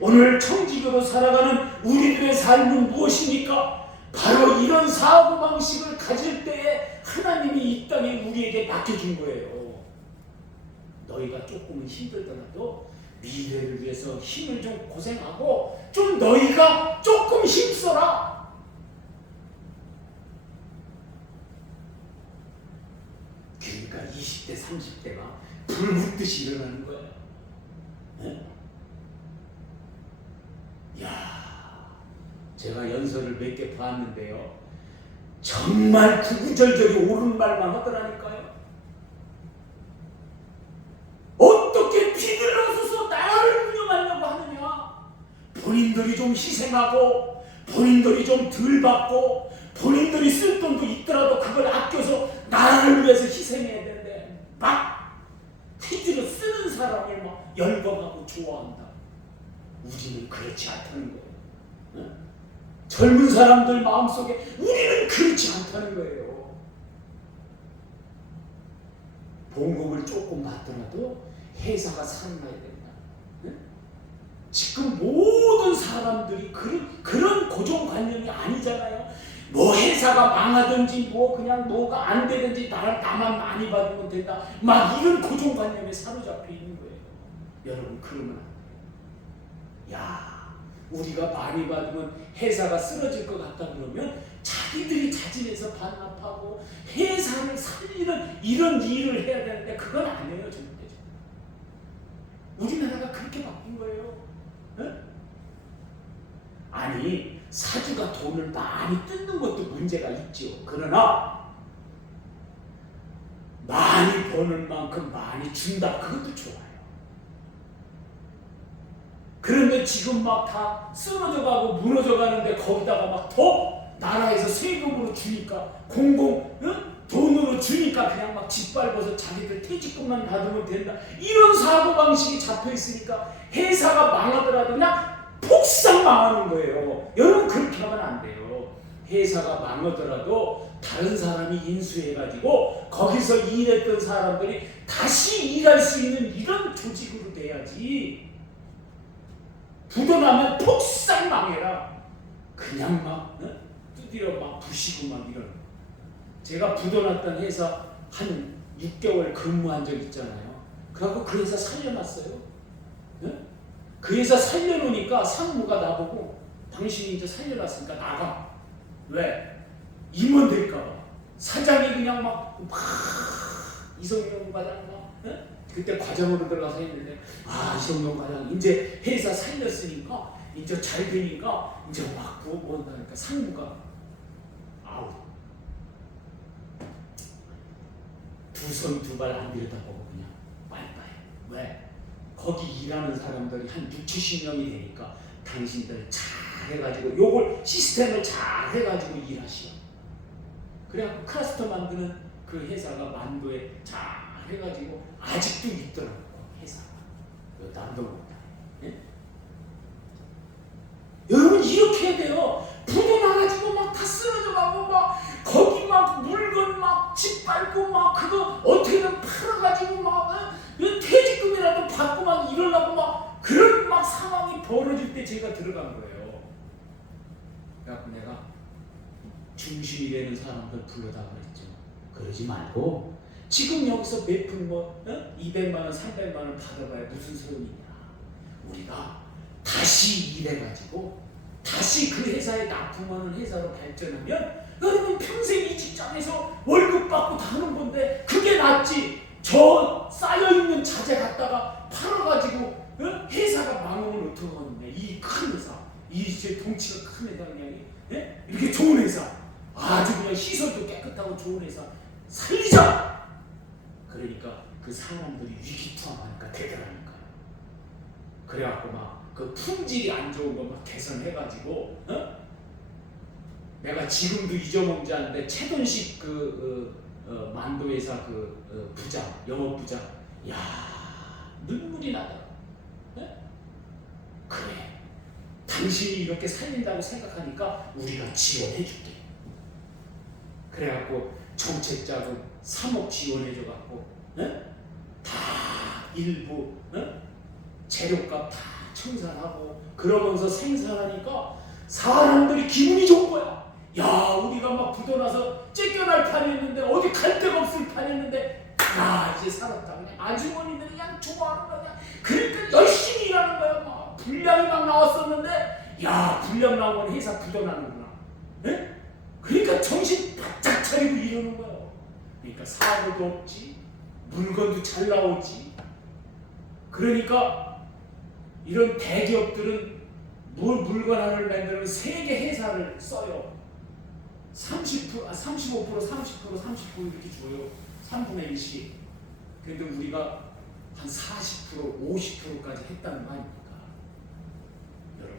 오늘 청지교로 살아가는 우리들의 삶은 무엇입니까? 바로 이런 사고방식을 가질 때에 하나님이 이 땅에 우리에게 맡겨준 거예요. 너희가 조금은 힘들더라도 미래를 위해서 힘을 좀 고생하고 좀 너희가 조금 힘써라. 그러니까 20대 30대가 불 붙듯이 일어나는 거예요. 제가 연설을 몇 개 봤는데요. 정말 구구절절이 옳은 말만 하더라니까요. 어떻게 비들어서서 나라를 운영하려고 하느냐. 본인들이 좀 희생하고 본인들이 좀 덜 받고 본인들이 쓸 돈도 있더라도 그걸 아껴서 나라를 위해서 희생해야 되는데 막 휘두르 쓰는 사람을 막 열광하고 좋아한다. 우리는 그렇지 않다는 거예요. 젊은 사람들 마음속에 우리는 그렇지 않다는 거예요. 봉급을 조금 받더라도 회사가 살아나야 된다. 지금 모든 사람들이 그런 고정관념이 아니잖아요. 뭐 회사가 망하든지 뭐 그냥 뭐가 안 되든지 나만 많이 받으면 된다. 막 이런 고정관념에 사로잡혀 있는 거예요. 여러분 그러면 안 돼요. 야. 우리가 많이 받으면 회사가 쓰러질 것 같다 그러면 자기들이 자진해서 반납하고 회사를 살리는 이런 일을 해야 되는데 그건 안 해요. 절대적으로. 우리나라가 그렇게 바뀐 거예요. 아니 사주가 돈을 많이 뜯는 것도 문제가 있죠. 그러나 많이 버는 만큼 많이 준다. 그것도 좋아요. 그런데 지금 막 다 쓰러져 가고 무너져 가는데 거기다가 막 더 나라에서 세금으로 주니까 돈으로 주니까 그냥 막 짓밟아서 자기들 퇴직금만 받으면 된다. 이런 사고방식이 잡혀 있으니까 회사가 망하더라도 그냥 폭삭 망하는 거예요. 여러분 그렇게 하면 안 돼요. 회사가 망하더라도 다른 사람이 인수해가지고 거기서 일했던 사람들이 다시 일할 수 있는 이런 조직으로 돼야지. 부도 나면 폭삭 망해라. 그냥 막 두드려 막 부시고 막 이런. 제가 부도 났던 회사 한 6개월 근무한 적 있잖아요. 그래갖고 그 회사 살려놨어요. 그 회사 살려놓으니까 상무가 나보고 당신이 이제 살려놨으니까 나가. 왜? 임원 될까봐. 사장이 그냥 막 이성용 과장 막 그때 과장으로 들어가서 했는데 이성용 과장 이제 회사 살렸으니까 이제 잘 되니까 이제 막 구원한다니까 상무가 아우 두 손 두 발 안 들여다보고 그냥 빠이빠이. 왜? 거기 일하는 사람들이 한 6, 70명이 되니까 당신들 잘 해가지고 요걸 시스템을 잘 해가지고 일하시오. 그래갖고 크라스터 만드는 그 회사가 만도에 잘 해가지고 아직도 있더라고 회사가. 남동구다. 예? 여러분 이렇게 해야 돼요. 부도 나가지고 막 다 쓰러져 가고 막 거기 막 물건 막 짓밟고 막 그거 어떻게든 팔아가지고 막 퇴직금이라도 받고 막 이러려고 막 그런 막 상황이 벌어질 때 제가 들어간 거예요. 그래갖고 내가 중심이 되는 사람들 불러다 그랬죠. 그러지 말고 지금 여기서 몇 푼 뭐 200만 원, 300만 원 받아봐야 무슨 소용이냐. 우리가 다시 일해가지고 다시 그 회사에 납품하는 회사로 발전하면 여러분 평생 이 직장에서 월급 받고 다 하는 건데 그게 낫지. 저 쌓여있는 자재 갖다가 팔아가지고 회사가 망하면 어떡하겠냐. 이 큰 회사, 이 이제 덩치가 큰 회사 그냥 이렇게 좋은 회사, 아주 그냥 시설도 깨끗하고 좋은 회사 살리자. 그러니까 그 사람들이 위기투합하니까 되더라니까요. 그래갖고 막 그 품질이 안 좋은 거 막 개선해가지고 내가 지금도 잊어먹지 않는데 최돈식 만도 회사 부장, 영업부장, 야 눈물이 나더라. 그래, 당신이 이렇게 살린다고 생각하니까 우리가 지원해줄게. 그래갖고 정책자금 3억 지원해줘갖고 다 일부 재료값 다 청산하고 그러면서 생산하니까 사람들이 기분이 좋은 거야. 야 우리가 막 부도나서 쫓겨날 판이었는데 어디 갈 데가 없을 판이었는데 이제 살았다. 그냥 아주머니들이 그냥 좋아하는 거야. 그러니까 열심히 일하는 거야. 막 불량이 막 나왔었는데 야 불량 나오면 회사 부도나는구나. 그러니까 정신 바짝 차리고 이러는 거예요. 그러니까 사고도 없지, 물건도 잘 나오지. 그러니까 이런 대기업들은 물건 하나를 만들면 3개 회사를 써요. 30%, 35%, 30% 이렇게 줘요. 3분의 1씩. 그런데 우리가 한 40%, 50%까지 했다는 거 아닙니까? 여러분,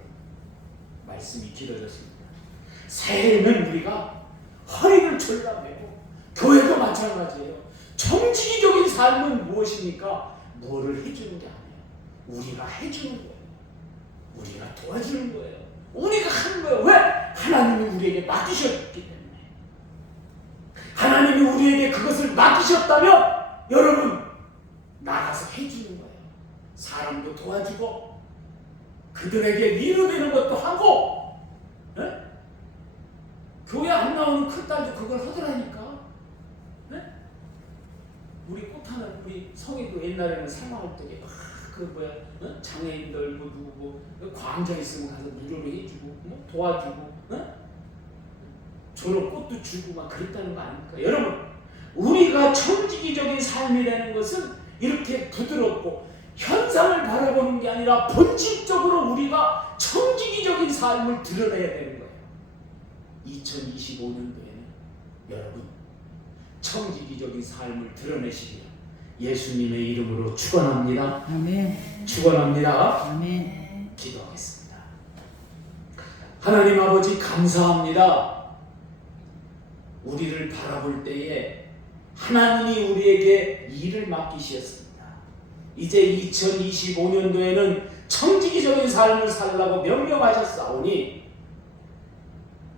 말씀이 길어졌습니다. 새해는 우리가 허리를 졸라매고 교회도 마찬가지예요. 정치적인 삶은 무엇입니까? 뭐를 해주는 게 아니에요. 우리가 해주는 거예요. 우리가 도와주는 거예요. 우리가 하는 거예요. 왜? 하나님이 우리에게 맡기셨기 때문에. 하나님이 우리에게 그것을 맡기셨다면 여러분 나가서 해주는 거예요. 사람도 도와주고 그들에게 위로되는 것도 하고 교회 안 나오는 큰딸도 그걸 하더라니까. 우리 꽃하는 우리 성희도 옛날에는 생활활동에 장애인들 누구 광자 있으면 가서 무료로 해주고 도와주고 졸업 꽃도 주고 막 그랬다는 거 아닙니까? 여러분 우리가 청지기적인 삶이라는 것은 이렇게 부드럽고 현상을 바라보는 게 아니라 본질적으로 우리가 청지기적인 삶을 드러내야 되는 거예요. 2025년도에는 여러분 청지기적인 삶을 드러내시기를 예수님의 이름으로 축원합니다. 아멘. 축원합니다. 아멘. 기도하겠습니다. 하나님 아버지 감사합니다. 우리를 바라볼 때에 하나님이 우리에게 일을 맡기셨습니다. 이제 2025년도에는 청지기적인 삶을 살라고 명령하셨사오니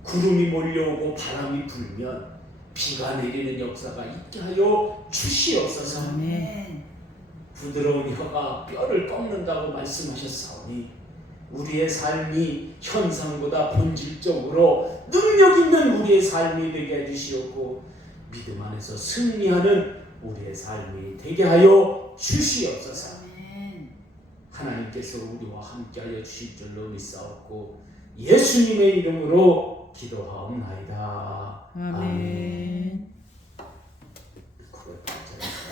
구름이 몰려오고 바람이 불면 비가 내리는 역사가 있게 하여 주시옵소서. 아멘. 부드러운 혀가 뼈를 꺾는다고 말씀하셨사오니 우리의 삶이 현상보다 본질적으로 능력 있는 우리의 삶이 되게 해주시옵고 믿음 안에서 승리하는 우리의 삶이 되게 하여 주시옵소서. 하나님께서 우리와 함께하여 주실 줄로 믿사옵고 예수님의 이름으로 기도하옵나이다. 아멘. 그걸 주시면서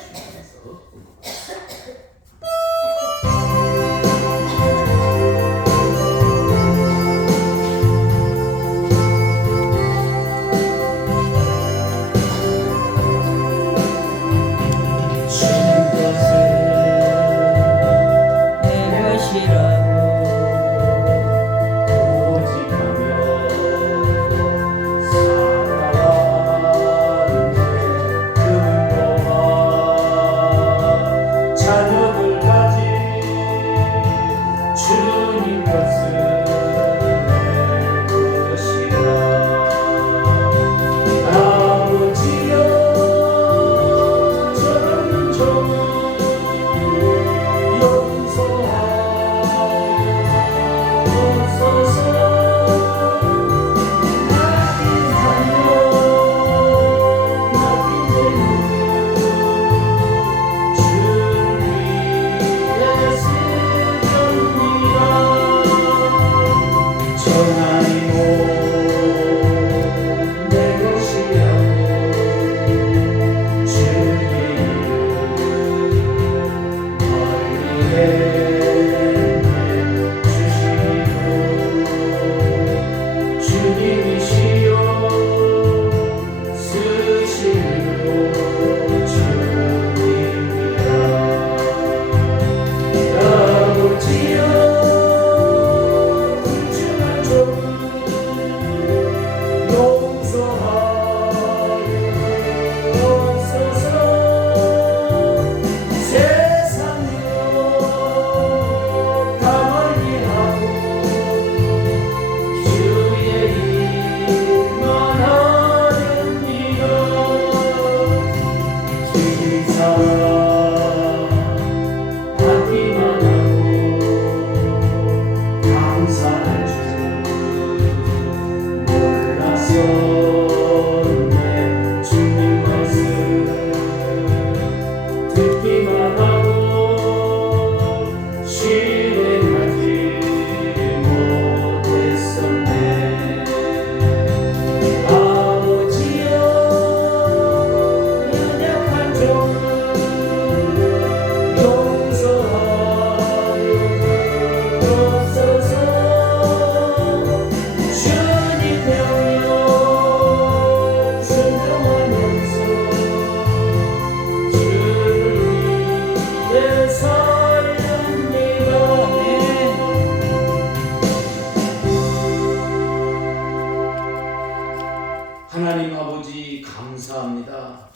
하나님 아버지 감사합니다.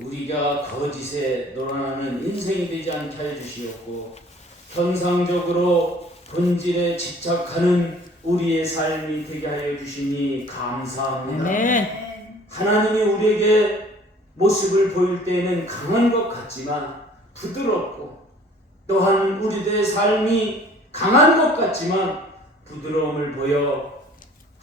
우리가 거짓에 놀아나는 인생이 되지 않게 해주시옵고 현상적으로 본질에 집착하는 우리의 삶이 되게 하여 주시니 감사합니다. 아멘. 하나님이 우리에게 모습을 보일 때에는 강한 것 같지만 부드럽고 또한 우리들의 삶이 강한 것 같지만 부드러움을 보여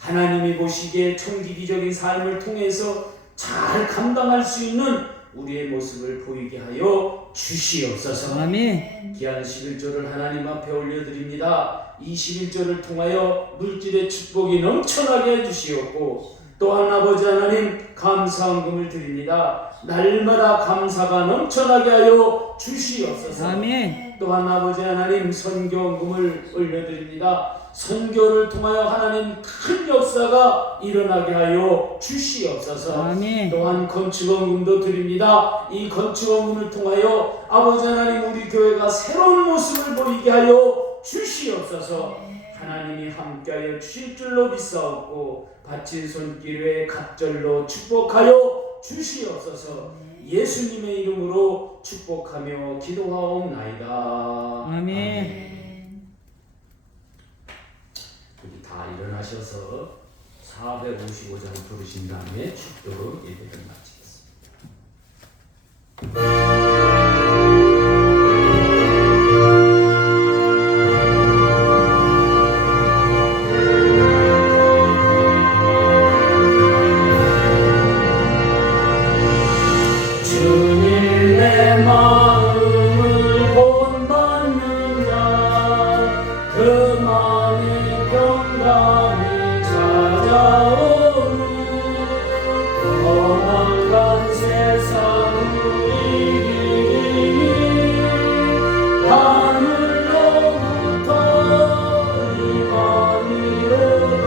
하나님이 보시기에 청지기적인 삶을 통해서 잘 감당할 수 있는 우리의 모습을 보이게 하여 주시옵소서. 아멘. 귀한 11조를 하나님 앞에 올려드립니다. 이 11조를 통하여 물질의 축복이 넘쳐나게 해주시옵고 또한 아버지 하나님 감사한 금을 드립니다. 날마다 감사가 넘쳐나게 하여 주시옵소서. 아멘. 또한 아버지 하나님 선교금을 올려드립니다. 선교를 통하여 하나님 큰 역사가 일어나게 하여 주시옵소서. 아멘. 또한 건축원금도 드립니다. 이 건축원금을 통하여 아버지 하나님 우리 교회가 새로운 모습을 보이게 하여 주시옵소서. 하나님이 함께하여 주실 줄로 믿사옵고 바친 손길 외에 갑절로 축복하여 주시옵소서. 예수님의 이름으로 축복하며 기도하옵나이다. 아멘. 우리 다 일어나셔서 455장 부르신 다음에 축도로 예배를 마치겠습니다. 주님 내 마음을 본받는 자 그 마음이 평강이 찾아오는 험악한 세상을 이기니 하늘로부터 임함이로다.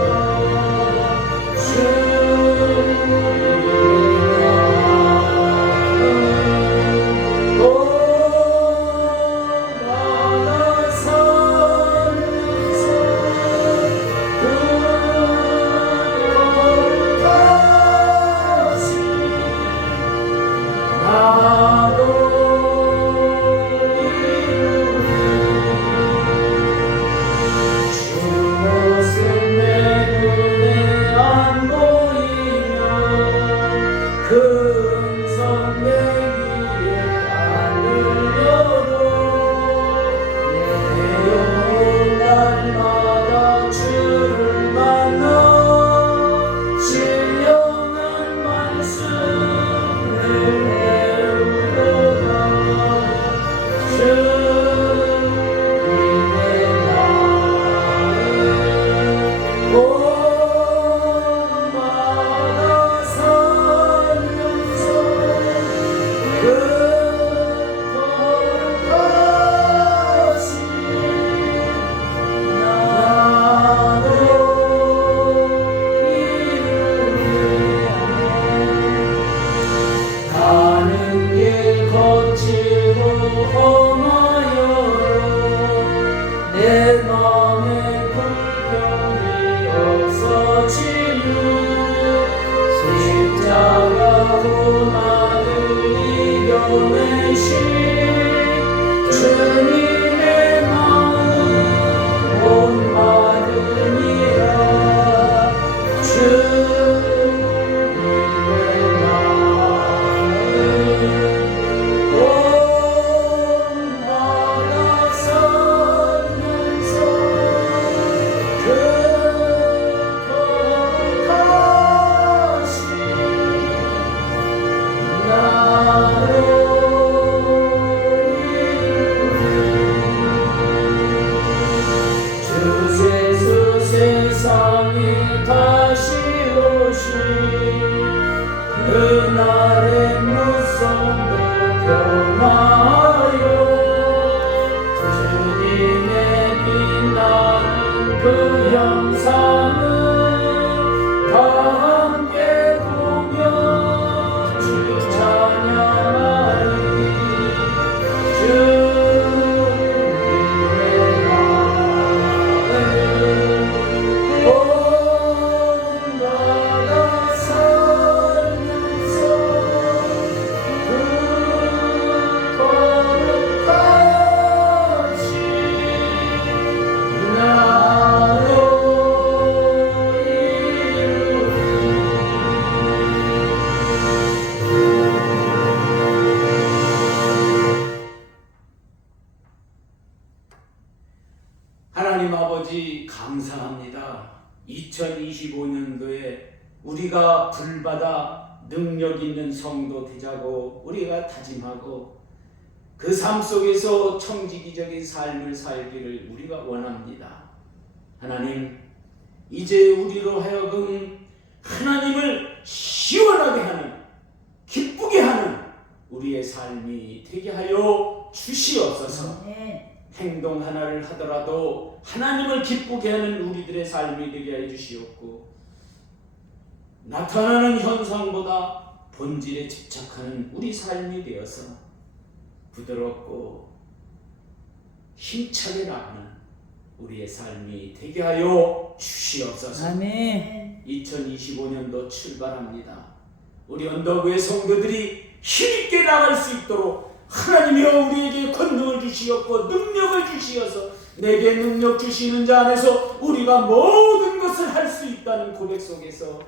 주님의 마음 본받으니라. 주님의 마음 본받아 살면서 그 거룩하신 나로 세상에 다시 오신 그날의 무성도 변하여 주님의 빛나는 그 형상을 다 함께 보며 주 찬양하리. 본받아 살면서 그 거룩하신 나로 하나님 아버지 감사합니다. 2025년도에 우리가 불받아 능력 있는 성도 되자고 우리가 다짐하고 그 삶 속에서 청지기적인 삶을 살기를 우리가 원합니다. 하나님, 이제 우리로 하여금 하나님을 시원하게 하는, 기쁘게 하는 우리의 삶이 되게 하여 주시옵소서. 행동 하나를 하더라도 하나님을 기쁘게 하는 우리들의 삶이 되게 해 주시옵고, 나타나는 현상보다 본질에 집착하는 우리 삶이 되어서 부드럽고 힘차게 나가는 우리의 삶이 되게 하여 주시옵소서. 아멘. 2025년도 출발합니다. 우리 언덕의 성도들이 힘있게 나갈 수 있도록 하나님이여 우리에게 권능을 주시었고 능력을 주시어서 내게 능력 주시는 자 안에서 우리가 모든 것을 할 수 있다는 고백 속에서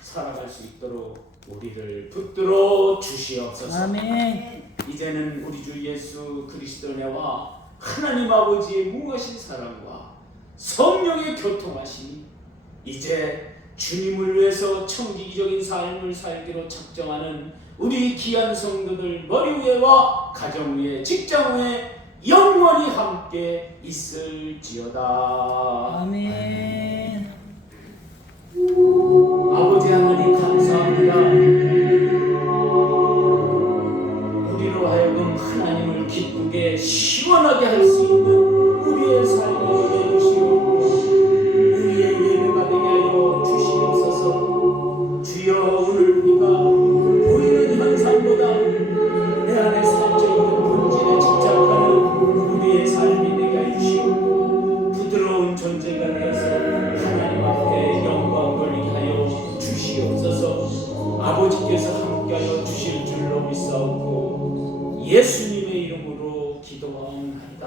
살아갈 수 있도록 우리를 붙들어 주시옵소서. 아멘. 이제는 우리 주 예수 그리스도 내와 하나님 아버지의 무하신 사랑과 성령의 교통하심이 이제 주님을 위해서 청지기적인 삶을 살기로 작정하는 우리 귀한 성도들 머리 위에와 가정 위에 직장 위에 영원히 함께 있을지어다. 아멘. 아버지 하나님 감사합니다. 우리로 하여금 하나님을 기쁘게 시원하게 할 수 있는 우리의 삶을 내주시옵고 우리의 예배가 되게 하여 주시옵소서. 주여 오늘 우리가 보이는 현상보다 내 안에 살쪄있는 본질에 집착하는 우리의 삶이 되게 하여 주시옵고 부드러운 존재가 되어서 하나님 앞에 영광 돌리게 하여 주시옵소서. 아버지께서 함께하여 주실 줄로 믿사옵고 예수님의 이름으로 기도하옵나이다.